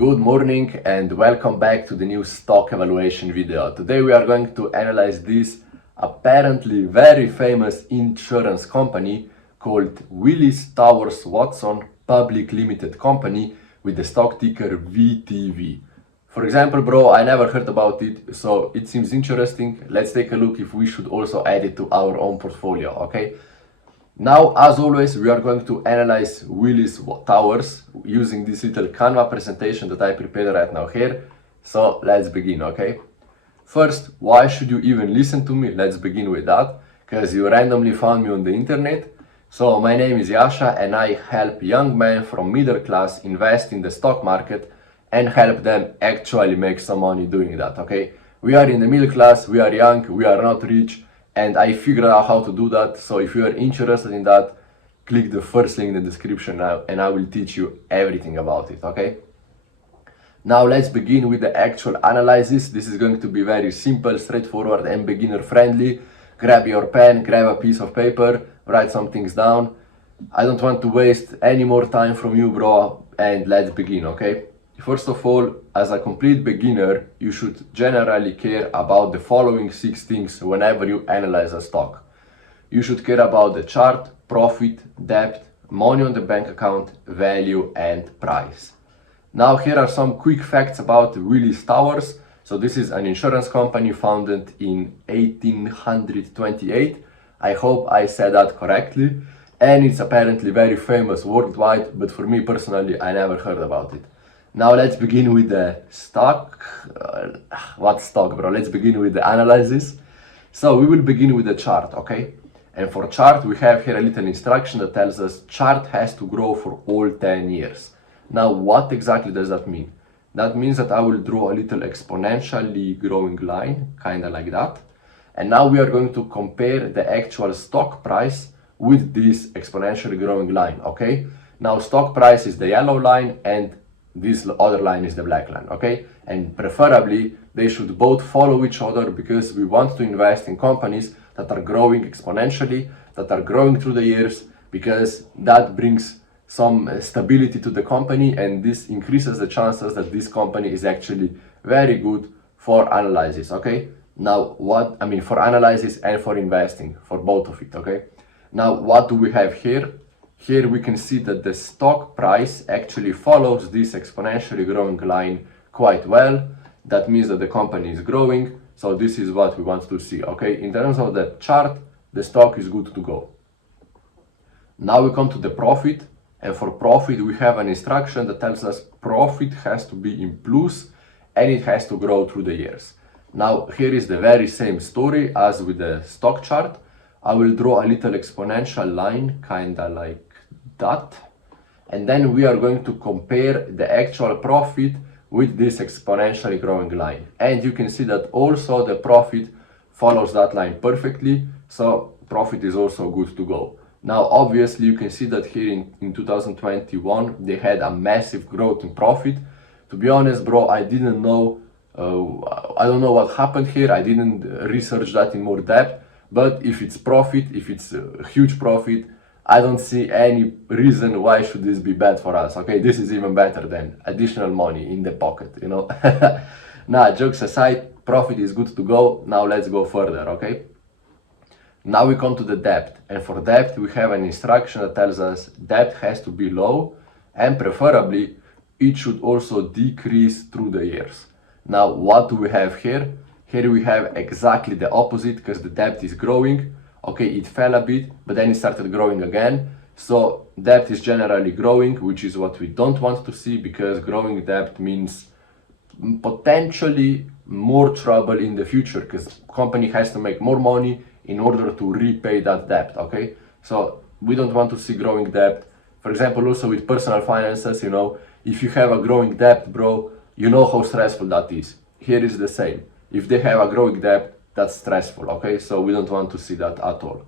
Good morning and welcome back to the new stock evaluation video. Today we are going to analyze this apparently very famous insurance company called Willis Towers Watson Public Limited Company with the stock ticker WTW. For example, bro, I never heard about it, so it seems interesting. Let's take a look if we should also add it to our own portfolio, okay? Now, as always, we are going to analyze Willis Towers using this little Canva presentation that I prepared right now here. So let's begin, okay? First, why should you even listen to me? Let's begin with that, because you randomly found me on the internet. So my name is Yasha and I help young men from middle class invest in the stock market and help them actually make some money doing that, okay? We are in the middle class, we are young, we are not rich, and I figured out how to do that. So if you are interested in that, click the first link in the description now and I will teach you everything about it, okay? Now let's begin with the actual analysis. This is going to be very simple, straightforward and beginner friendly. Grab your pen, grab a piece of paper, write some things down. I don't want to waste any more time from you, bro, and let's begin, okay? First of all, as a complete beginner, you should generally care about the following 6 things whenever you analyze a stock. You should care about the chart, profit, debt, money on the bank account, value, and price. Now, here are some quick facts about Willis Towers. So this is an insurance company founded in 1828. I hope I said that correctly. And it's apparently very famous worldwide, but for me personally, I never heard about it. Now let's begin with the stock. What stock, bro? Let's begin with the analysis. So we will begin with the chart, okay? And for chart, we have here a little instruction that tells us chart has to grow for all 10 years. Now, what exactly does that mean? That means that I will draw a little exponentially growing line, kind of like that. And now we are going to compare the actual stock price with this exponentially growing line, okay? Now, stock price is the yellow line and this other line is the black line, okay? And preferably they should both follow each other because we want to invest in companies that are growing exponentially, that are growing through the years, because that brings some stability to the company and this increases the chances that this company is actually very good for analysis, okay? Now, for analysis and for investing, for both of it, okay? Now, what do we have here? Here we can see that the stock price actually follows this exponentially growing line quite well. That means that the company is growing. So this is what we want to see, okay? In terms of the chart, the stock is good to go. Now we come to the profit. And for profit, we have an instruction that tells us profit has to be in plus and it has to grow through the years. Now, here is the very same story as with the stock chart. I will draw a little exponential line, kind of like that, and then we are going to compare the actual profit with this exponentially growing line, and you can see that also the profit follows that line perfectly, so profit is also good to go. Now obviously you can see that here in 2021 they had a massive growth in profit. To be honest, bro, I didn't know, I don't know what happened here. I didn't research that in more depth, but if it's profit, if it's a huge profit, I don't see any reason why should this be bad for us, okay? This is even better than additional money in the pocket, you know? Now, jokes aside, profit is good to go. Now let's go further, okay? Now we come to the debt. And for debt, we have an instruction that tells us debt has to be low and preferably it should also decrease through the years. Now, what do we have here? Here we have exactly the opposite because the debt is growing. Okay, it fell a bit, but then it started growing again. So debt is generally growing, which is what we don't want to see because growing debt means potentially more trouble in the future because company has to make more money in order to repay that debt, okay? So we don't want to see growing debt. For example, also with personal finances, you know, if you have a growing debt, bro, you know how stressful that is. Here is the same. If they have a growing debt, that's stressful, okay? So we don't want to see that at all.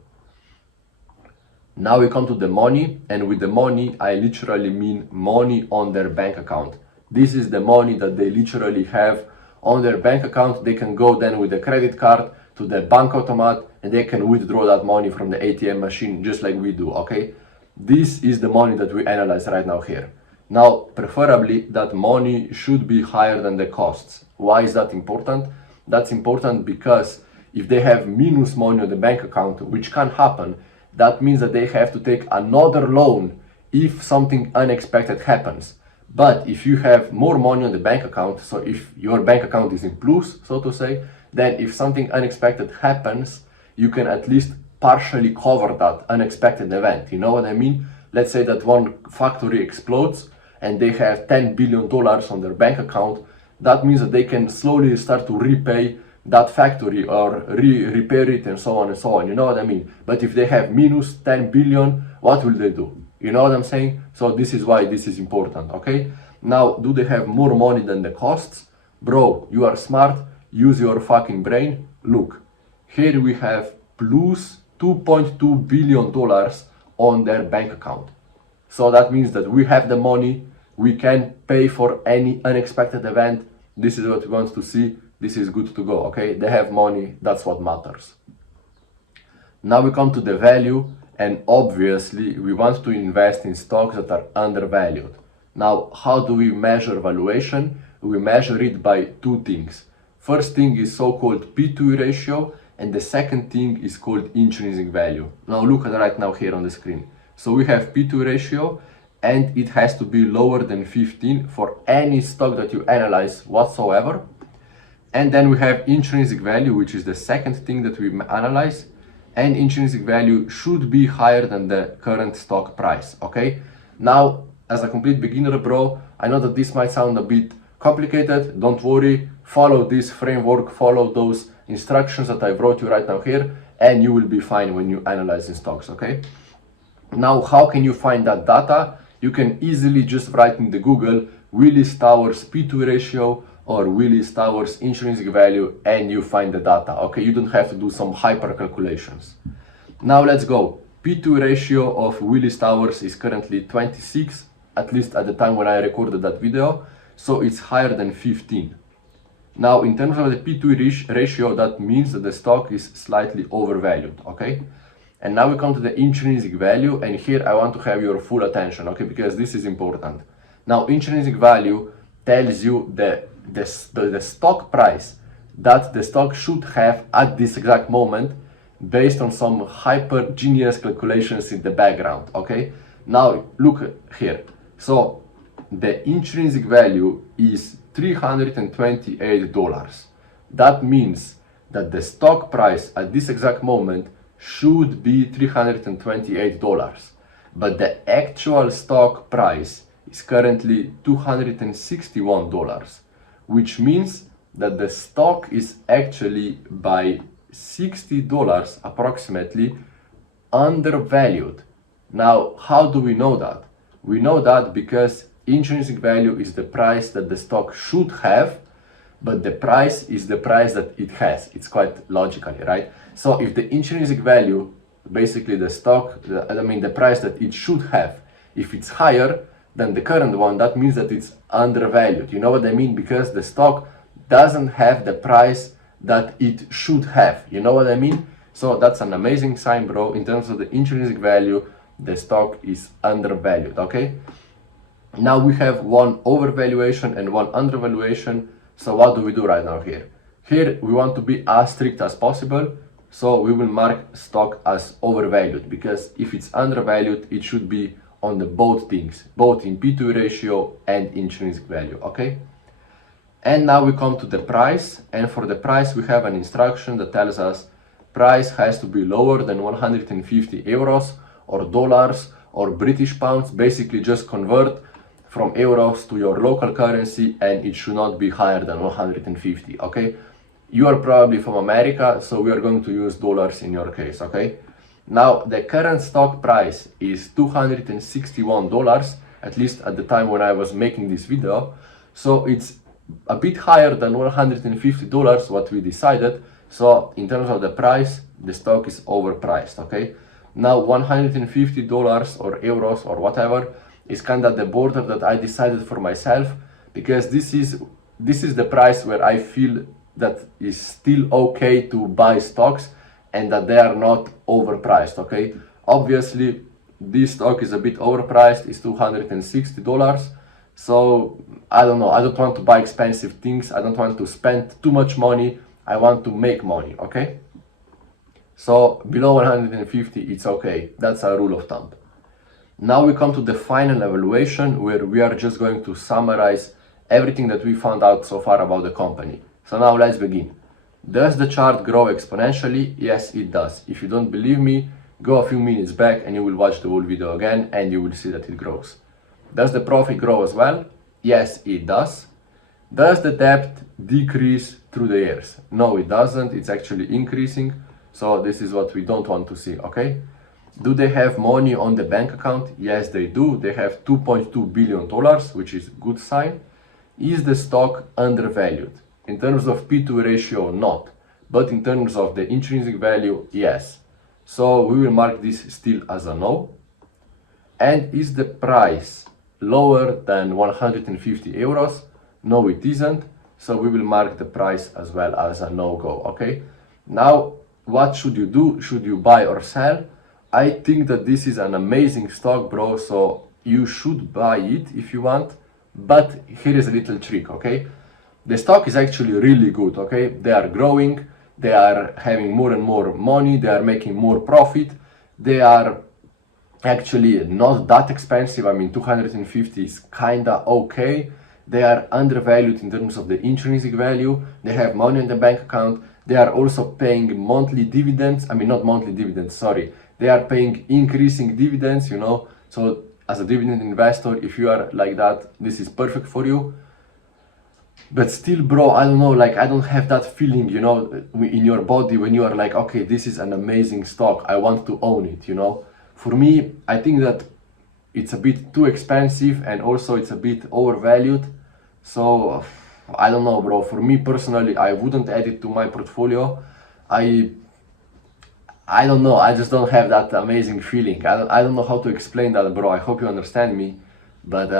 Now we come to the money, and with the money, I literally mean money on their bank account. This is the money that they literally have on their bank account. They can go then with a credit card to the bank automat and they can withdraw that money from the ATM machine just like we do, okay? This is the money that we analyze right now here. Now, preferably that money should be higher than the costs. Why is that important? That's important because if they have minus money on the bank account, which can happen, that means that they have to take another loan if something unexpected happens. But if you have more money on the bank account, so if your bank account is in plus, so to say, then if something unexpected happens, you can at least partially cover that unexpected event. You know what I mean? Let's say that one factory explodes and they have $10 billion on their bank account. That means that they can slowly start to repay that factory or repair it and so on and so on. You know what I mean? But if they have minus 10 billion, what will they do? You know what I'm saying? So this is why this is important, okay? Now, do they have more money than the costs? Bro, you are smart, use your fucking brain. Look, here we have plus $2.2 billion on their bank account. So that means that we have the money, we can pay for any unexpected event. This is what we want to see. This is good to go, okay? They have money, that's what matters. Now we come to the value, and obviously we want to invest in stocks that are undervalued. Now, how do we measure valuation? We measure it by two things. First thing is so-called P/E ratio, and the second thing is called intrinsic value. Now look at it right now here on the screen. So we have P/E ratio, and it has to be lower than 15 for any stock that you analyze whatsoever. And then we have intrinsic value, which is the second thing that we analyze. And intrinsic value should be higher than the current stock price, okay? Now, as a complete beginner, bro, I know that this might sound a bit complicated. Don't worry, follow this framework, follow those instructions that I wrote you right now here, and you will be fine when you analyze in stocks, okay? Now, how can you find that data? You can easily just write in the Google Willis Towers P/E ratio or Willis Towers intrinsic value, and you find the data, okay? You don't have to do some hyper calculations. Now let's go. P/E ratio of Willis Towers is currently 26, at least at the time when I recorded that video, so it's higher than 15. Now, in terms of the P/E ratio, that means that the stock is slightly overvalued, okay? And now we come to the intrinsic value, and here I want to have your full attention, okay? Because this is important. Now, intrinsic value tells you the stock price that the stock should have at this exact moment based on some hyper genius calculations in the background, okay? Now, look here. So, the intrinsic value is $328. That means that the stock price at this exact moment should be $328, but the actual stock price is currently $261, which means that the stock is actually by $60 approximately undervalued. Now, how do we know that? We know that because intrinsic value is the price that the stock should have, but the price is the price that it has. It's quite logical, right? So if the intrinsic value, basically the stock, the price that it should have, if it's higher than the current one, that means that it's undervalued. You know what I mean? Because the stock doesn't have the price that it should have. You know what I mean? So that's an amazing sign, bro. In terms of the intrinsic value, the stock is undervalued, okay? Now we have one overvaluation and one undervaluation. So what do we do right now here? Here we want to be as strict as possible. So we will mark stock as overvalued, because if it's undervalued, it should be on the both things, both in P/E ratio and intrinsic value, okay? And now we come to the price, and for the price we have an instruction that tells us price has to be lower than 150 euros or dollars or British pounds. Basically just convert from euros to your local currency, and it should not be higher than 150, okay? You are probably from America, so we are going to use dollars in your case, okay? Now, the current stock price is $261, at least at the time when I was making this video. So it's a bit higher than $150, what we decided. So in terms of the price, the stock is overpriced, okay? Now, $150 or euros or whatever is kind of the border that I decided for myself, because this is the price where I feel that is still okay to buy stocks and that they are not overpriced, okay? Obviously, this stock is a bit overpriced, it's $260, So I don't know, I don't want to buy expensive things, I don't want to spend too much money, I want to make money, okay? So below 150 it's okay, that's a rule of thumb. Now we come to the final evaluation, where we are just going to summarize everything that we found out so far about the company. So now let's begin. Does the chart grow exponentially? Yes, it does. If you don't believe me, go a few minutes back and you will watch the whole video again and you will see that it grows. Does the profit grow as well? Yes, it does. Does the debt decrease through the years? No, it doesn't. It's actually increasing. So this is what we don't want to see, okay? Do they have money on the bank account? Yes, they do. They have $2.2 billion, which is a good sign. Is the stock undervalued? In terms of P/E ratio, not. But in terms of the intrinsic value, yes. So we will mark this still as a no. And is the price lower than 150 euros? No, it isn't. So we will mark the price as well as a no-go, okay? Now, what should you do? Should you buy or sell? I think that this is an amazing stock, bro, so you should buy it if you want. But here is a little trick, okay? The stock is actually really good, okay? They are growing, they are having more and more money, they are making more profit, they are actually not that expensive. I mean, 250 is kinda okay. They are undervalued in terms of the intrinsic value, they have money in the bank account, they are also paying monthly dividends, I mean not monthly dividends, sorry, they are paying increasing dividends, you know, so as a dividend investor, if you are like that, this is perfect for you. But still, bro, I don't know, like I don't have that feeling, you know, in your body when you are like, okay, this is an amazing stock, I want to own it, you know. For me, I think that it's a bit too expensive and also it's a bit overvalued. So I don't know, bro, for me personally, I wouldn't add it to my portfolio. I don't know, I just don't have that amazing feeling. I don't know how to explain that, bro. I hope you understand me. But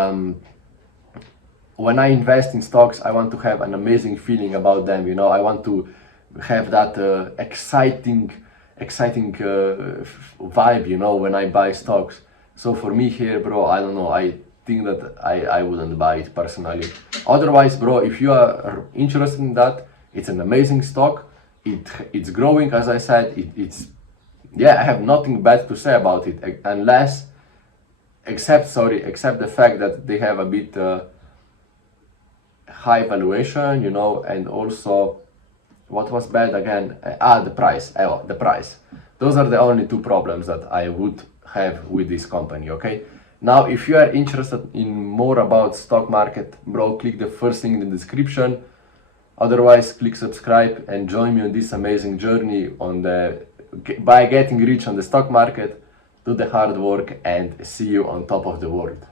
when I invest in stocks, I want to have an amazing feeling about them, you know. I want to have that exciting vibe, you know, when I buy stocks. So for me here, bro, I don't know, I think that I wouldn't buy it personally. Otherwise, bro, if you are interested in that, it's an amazing stock. It's growing, as I said. It's yeah, I have nothing bad to say about it, except the fact that they have a bit high valuation, you know, and also what was bad again? The price. The price. Those are the only two problems that I would have with this company, okay? Now, if you are interested in more about stock market, bro, click the first link in the description. Otherwise, click subscribe and join me on this amazing journey by getting rich on the stock market. Do the hard work and see you on top of the world.